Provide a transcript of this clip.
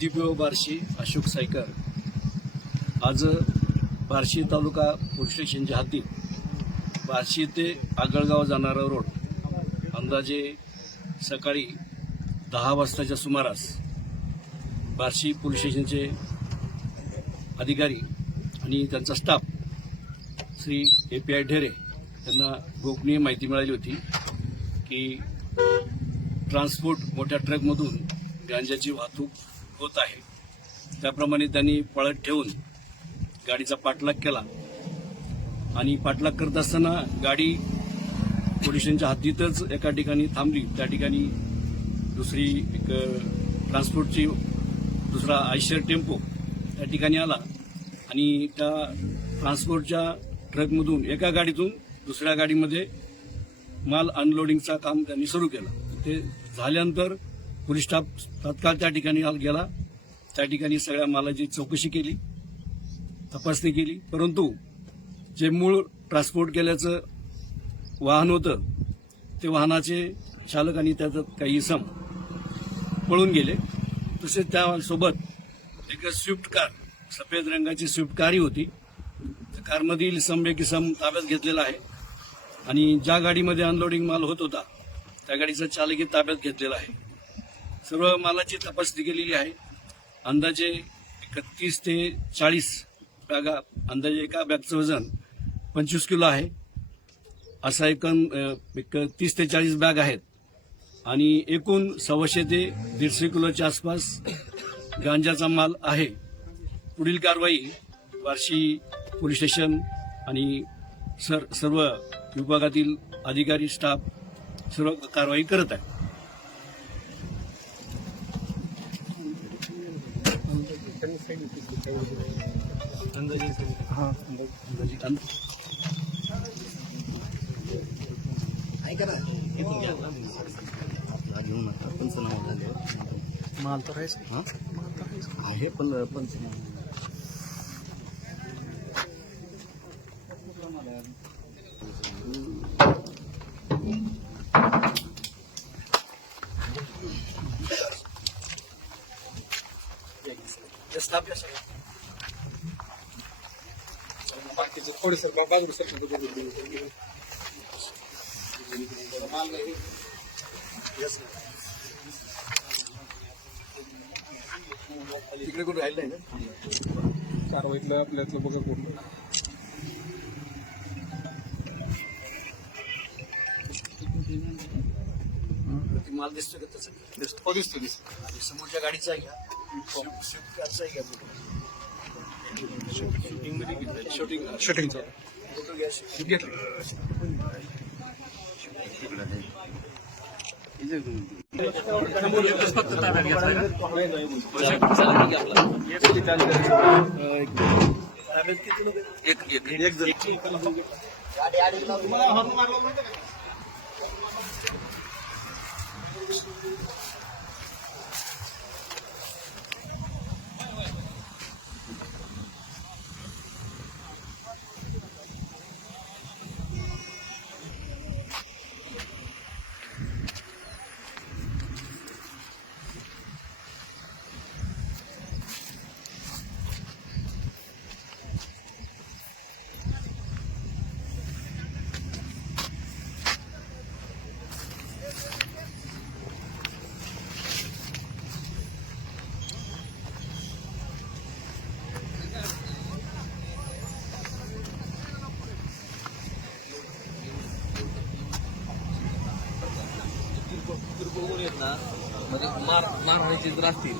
D P O Barshi Ashok Saykar. आज बार्शी तालुका police स्टेशनच्या हद्दीत बार्शी ते आगळगाव जाणारा रोड अंदाजे सकाळी दहा वाजताच्या सुमारास बार्शी पोलीस स्टेशनचे अधिकारी आणि त्यांचा staff Shri A P I Dhere यांना गोपनीय माहिती मिळाली होती की ट्रान्सपोर्ट मोठ्या ट्रकमधून गांजाची वाहतूक होत आहे. त्याप्रमाणे त्यांनी पळत ठेवून गाडीचा पाठलाग केला. आणि पाठलाग करत असताना गाडी पोलिसांच्या हद्दीतच एका ठिकाणी थांबली. त्या ठिकाणी दुसरी एक ट्रान्सपोर्टची दुसरा आयशर टेम्पो त्या ठिकाणी आला. आणि त्या ट्रान्सपोर्टच्या ट्रकमधून एका गाडीतून दुसऱ्या गाडीमध्ये माल अनलोडिंगचा काम त्यांनी सुरू केलं. ते झाल्यानंतर पोलीस स्टाफ तत्काळ त्या ठिकाणी गेला. त्या ठिकाणी सगळ्या मालाची चौकशी केली तपासणी केली. परंतु जे मूळ ट्रान्सपोर्ट केल्याचं वाहन होतं ते वाहनाचे चालक आणि त्याचं काही इसम पळून गेले. तसेच त्यासोबत एक स्विफ्ट कार सफेद रंगाची स्विफ्ट कारही होती. त्या कारमधील इसम एक इसम ताब्यात घेतलेला आहे. आणि ज्या गाडीमध्ये अनलोडिंग माल होत होता त्या गाडीचा चालकही ताब्यात घेतलेला आहे. सर्व मालाची तपासणी केलेली आहे. अंदाजे एकतीस ते चाळीस बॅगा अंदाजे एका बॅगचं वजन पंचवीस किलो आहे. असा एकूण एक तीस ते चाळीस बॅग आहेत. आणि एकूण सव्वाशे ते दीडशे किलोच्या आसपास गांजाचा माल आहे. पुढील कारवाई बार्शी पोलीस स्टेशन आणि सर सर्व विभागातील अधिकारी स्टाफ सर्व कारवाई करत आहे आपला घेऊ पंचनामा झाले माल तर आहेच हा. आहे पण पंचनामा बाकीचं थोडंसं बाजूला सर तिकडे कुठे राहिलं ना? कारवाईतलं आपल्यातलं बघा ती माल दिसतो का तसं? दिसतो. हो, दिसतो दिसतो. समोरच्या गाडीचा आहे घ्या शूटिंग. शूटिंगचं फोटो घ्या घेतलं कोणी आहेत ना म्हणजे मार मारहाणीचे जर असतील